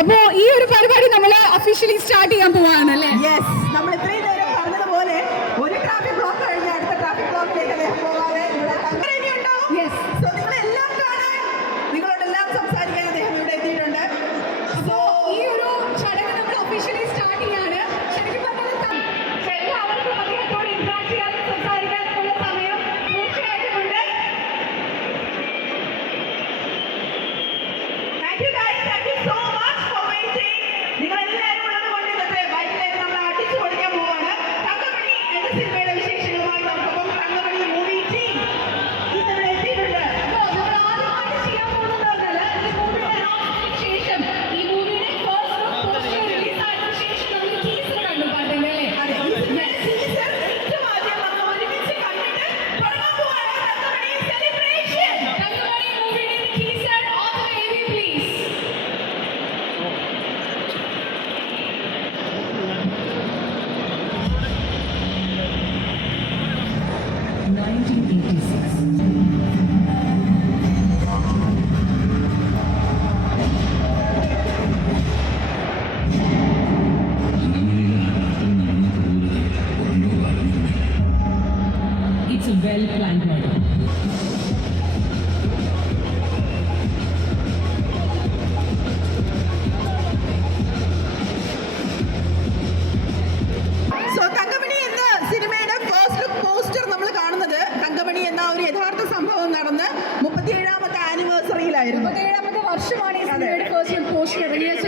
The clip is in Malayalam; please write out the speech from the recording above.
അപ്പോ ഈ ഒരു പരിപാടി നമ്മൾ ഒഫീഷ്യലി സ്റ്റാർട്ട് ചെയ്യാൻ പോവാണല്ലേ? യെസ്, നമ്മൾ ഇത്രയും നേരം പറഞ്ഞതുപോലെ ഒരു ട്രാഫിക് ബ്ലോക്ക് കഴിഞ്ഞ് അടുത്ത ട്രാഫിക് ബ്ലോക്കിലേക്ക് അദ്ദേഹം പോകാതെ ഇവിടെ തങ്ങുന്നുണ്ടോ? യെസ്. സോ നിങ്ങളെല്ലാം കാണാൻ, നിങ്ങളോടെല്ലാം സംസാരിക്കാൻ അദ്ദേഹം ഇവിടെ എത്തിയിട്ടുണ്ട്. സോ ഈ ഒരു ചടങ്ങ് നമ്മൾ ഒഫീഷ്യലി സ്റ്റാർട്ട് ചെയ്യാണ്. ശരിക്കും പറഞ്ഞാൽ എല്ലാവർക്കും അദ്ദേഹത്തോട് ഇന്ററാക്ട് ചെയ്യാനും സംസാരിക്കാനുമുള്ള സമയം തീർച്ചയായിട്ടും ഉണ്ട്. Thank you guys, thank you so much for waiting. നിങ്ങളെല്ലാവരും ഉള്ളത് കൊണ്ട് ഇന്നത്തെ ബൈക്കിലേക്ക് നമ്മൾ അടിച്ചു പൊളിക്കാൻ പോവാണ്. തങ്കമണി എന്ന സിനിമയുടെ വിശേഷങ്ങളുമായി നമുക്കൊപ്പം തങ്കമണി മൂവി ടീം ഇന്നിവിടെ എത്തിയിട്ടുണ്ട്. നമ്മൾ ആദ്യമായിട്ട് ചെയ്യാൻ പോകുന്നത് പറഞ്ഞാൽ ഈ മൂവിയുടെ അനൗൺസ്മെന്റിന് ശേഷം ഈ മൂവിയുടെ ഫസ്റ്റ് ലുക്ക് പോസ്റ്റർ റിലീസ് ആയതിനു ശേഷം നമ്മൾ ടീസർ കണ്ടു പാട്ടിന്റെ അല്ലേ? അതെ, ഈ സിനിമയുടെ ടീസർ ഏറ്റവും ആദ്യം നമ്മൾ ഒരുമിച്ച് കണ്ടിട്ട് തുടങ്ങാൻ പോവാണ് തങ്കമണി സെലിബ്രേഷൻ. തങ്കമണി മൂവിയുടെ teaser on the wavy please. It's a well-planned murder. So Thankamani എന്ന സിനിമയുടെ ഫസ്റ്റ് ലുക്ക് പോസ്റ്റർ നമ്മൾ കാണുന്നത് തങ്കമണി എന്ന ഒരു യഥാർത്ഥ സംഭവം നടന്ന് 37ാമത്തെ ആനിവേഴ്സറിയിലായിരുന്നു. 37ാമത്തെ വർഷമാണ് ഈ സിനിമയുടെ ഫസ്റ്റ് ലുക്ക് പോസ്റ്റർ ഇറങ്ങിയത്.